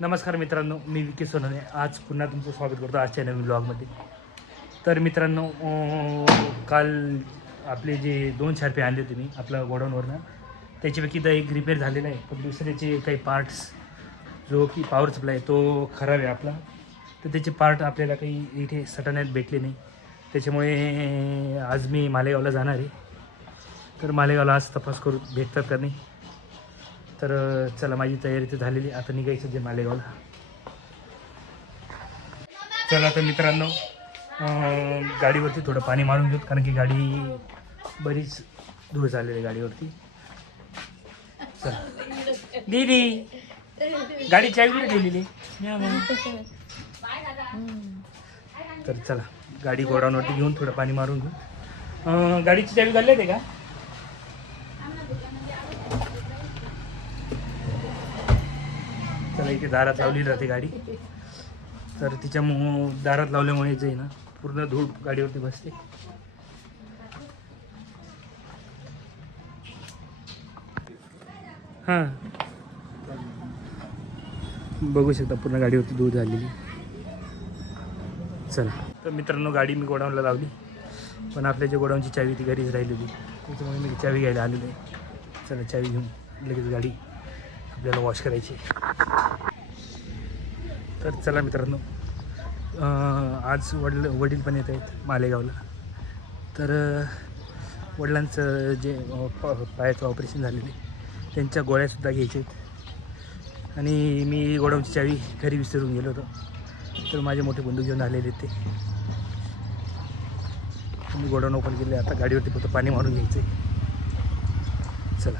नमस्कार मित्रांनो मी विकी सोनवणे. आज पुन्हा तुमचं स्वागत करतो आजच्या नवीन ब्लॉगमध्ये तर मित्रांनो काल आपले जे दोन शार्पे आणले होते मी आपल्या गोडाऊनवरनं त्याच्यापैकी तर एक रिपेअर झालेला आहे पण दुसऱ्याचे काही पार्ट्स जो की पॉवर सप्लाय तो खराब आहे आपला. तर त्याचे पार्ट आपल्याला काही इथे सटाण्यात भेटले नाही. त्याच्यामुळे आज मी मालेगावला जाणार आहे. तर मालेगावला आज तपास करू भेटतात का नाही तर चला माझी तयारी तर झालेली. आता निघायचं जे मालेगावला. चला तर मित्रांनो गाडीवरती थोडं पाणी मारून घेऊ कारण की गाडी बरीच धूळ झालेली आहे गाडीवरती. चला. दिदी गाडी चावी गेलेली ठेवलेली? तर चला गाडी गोडाऊनवरती घेऊन थोडं पाणी मारून घेऊ. गाडीची चावी घालले ते का? चला इथे दारात लावलेली राहते गाडी. तर तिच्या दारात लावल्यामुळे जे ना पूर्ण धूळ गाडीवरती बसते हां. बघू शकता पूर्ण गाडीवरती धूळ झालेली. चला. तर मित्रांनो गाडी मी गोडाऊनला लावली. पण आपल्या जे गोडाऊनची चावी ती घरीच राहिली होती त्याच्यामुळे मी चावी घ्यायला आलेलो आहे. चला चावी घेऊन लगेच गाडी आपल्याला वॉश करायची तर चला मित्रांनो आज वडील वडील पण येत आहेत मालेगावला. तर वडिलांचं जे पायाचं ऑपरेशन झालेलं आहे त्यांच्या गोळ्यासुद्धा घ्यायच्या आहेत. आणि मी गोडाऊनची चावी घरी विसरून गेलो होतो. तर माझे मोठे बंधू घेऊन आलेले ते. मी गोडाऊन ओपन केले आता गाडीवरती फक्त पाणी मारून घ्यायचं आहे चला.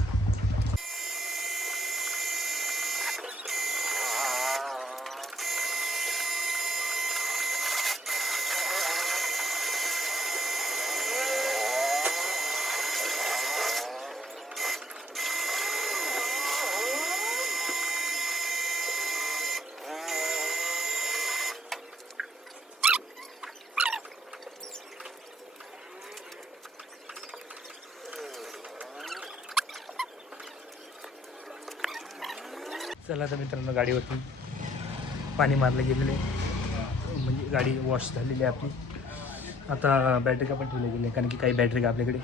चला आता मित्रांनो गाडीवरती पाणी मारलं गेलेलं आहे. म्हणजे गाडी वॉश झालेली आहे आपली. आता बॅटरी का पण ठेवल्या गेले कारण की काही बॅटरी का आपल्याकडे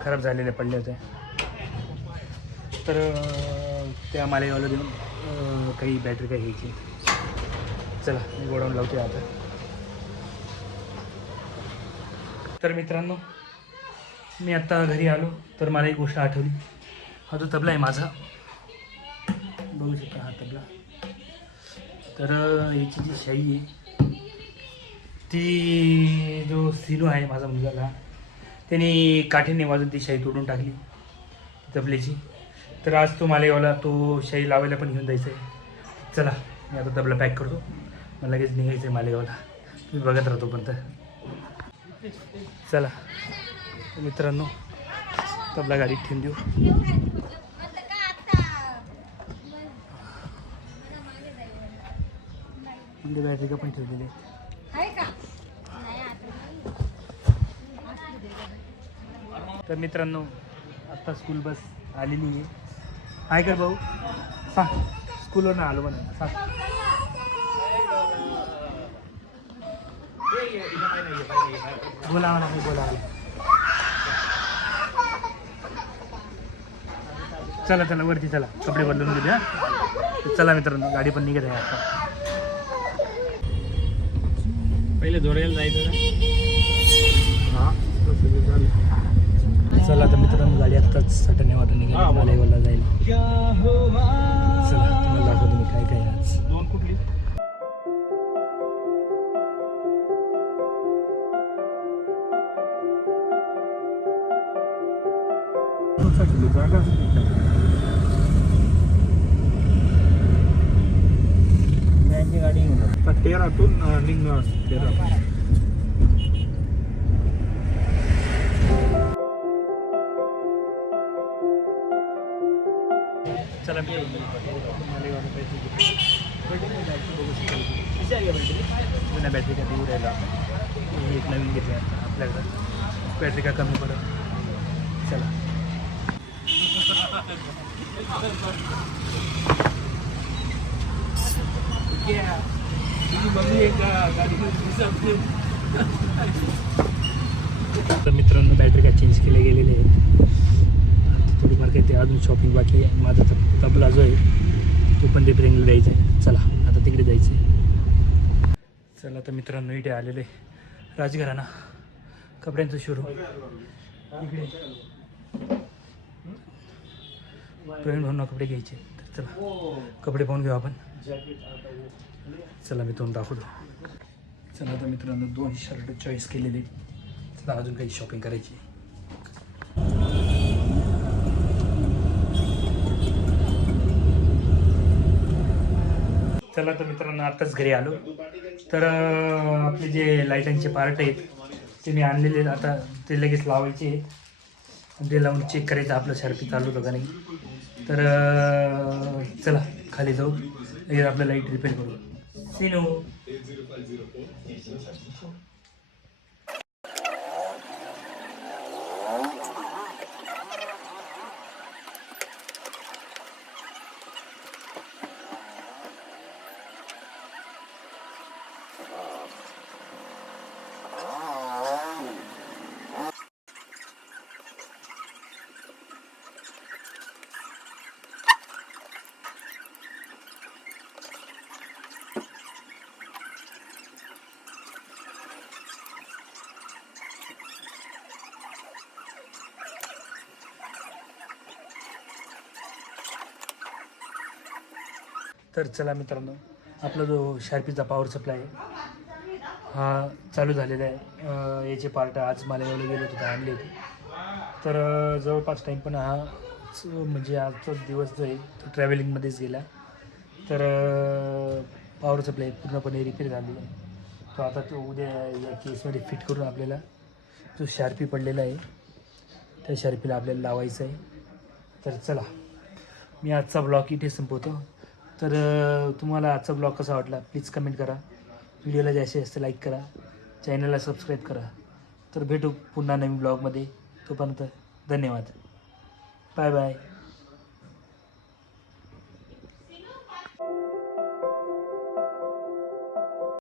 खराब झालेल्या पडल्या होत्या तर त्या मालेगावला देऊन काही बॅटरी काय घ्यायची चला मी गोडाऊन लावते आता. तर मित्रांनो मी आत्ता घरी आलो तर मला एक गोष्ट आठवली. हा जो तबला आहे माझा बघू शकता हा तबला. तर याची जी शाई आहे ती जो सिनू आहे माझा मुलगाला त्याने काठीने वाजून ती शाई तोडून टाकली तबल्याची. तर आज तो मालेगावला तो शाई लावायला पण घेऊन जायचं आहे चला मी आता तबला पॅक करतो. मला लगेच निघायचं आहे मालेगावला. तुम्ही बघत राहतो पण तर चला मित्रांनो तबला गाडीत ठेवून देऊ. इकडे बॅटरी का पण ठेवलेली. तर मित्रांनो आत्ता स्कूल बस आलेली आहे आहे का भाऊ? सांग स्कूलवर आलो म्हणा. सांग बोला म्हणा काही बोला म्हणा. चला चला वरती चला. कपडे बदलून तर चला मित्रांनो गाडी पण निघत आहे आता. पहिले धोऱ्याला जायचं हा चला तर मित्रांनो गाडी आत्ताच सटण्यावरून निघाली. मालेगावला जाईल. चला तुम्हाला दाखवतो मी काय काय आज. दोन कुठली? गाडी तेरातून निघणार तेरा चला मी जुन्या बॅटरी का देऊ राहिला एक नवीन घेतली आता आपल्याकडं. बॅटरी का कमी पडत चला तुझी मम्मी एक गाडी तर मित्रांनो बॅटरी काय चेंज केले गेलेले आहेत. आता थोडीफार काही ते अजून शॉपिंग बाकी आहे. माझा तर तबला जो आहे तो पण ते रिपेरिंगला द्यायचा आहे. चला आता तिकडे जायचं आहे चला तर मित्रांनो इथे आलेले राजघराणा. कपड्यांचं शोरूम इकडे. प्रवीण भाऊंना कपडे घ्यायचे चला. कपडे पाहून घेऊ आपण. चला मी तोंड दाखवतो. चला तर मित्रांनो दोन शर्ट चॉईस केलेले. चला अजून काही शॉपिंग करायची. चला तर मित्रांनो आत्ताच घरी आलो. तर आपले जे लाईटांचे पार्ट आहेत ते मी आणलेले. आता ते लगेच लावायचे आहेत. ते लावून चेक करायचं आपलं शार्पी चालू होतं का नाही. तर चला खाली जाऊ. आपलं लाइट रिपेअर करू. सिनो तर चला मित्रांनो आपला जो शार्पीचा पॉवर सप्लाय आहे हा चालू झालेला आहे. याचे पार्ट आज मालेगावला गेलो होते तर आणले होते. तर जवळपास टाईम पण हा च- म्हणजे आजचा दिवस जो आहे तो ट्रॅव्हलिंगमध्येच गेला. तर पॉवर सप्लाय पूर्णपणे रिपेअर झालेला आहे. तो आता तो उद्या या केसमध्ये फिट करून आपल्याला जो शार्पी पडलेला आहे त्या शार्पीला आपल्याला लावायचं आहे. तर चला मी आजचा ब्लॉग इथे संपवतो. तर तुम्हाला आजचा ब्लॉग कसा वाटला? प्लीज कमेंट करा. व्हिडिओला जास्तीत जास्त लाईक करा. चॅनलला सबस्क्राईब करा. तर भेटू पुन्हा नवीन ब्लॉगमध्ये. तोपर्यंत धन्यवाद. Bye bye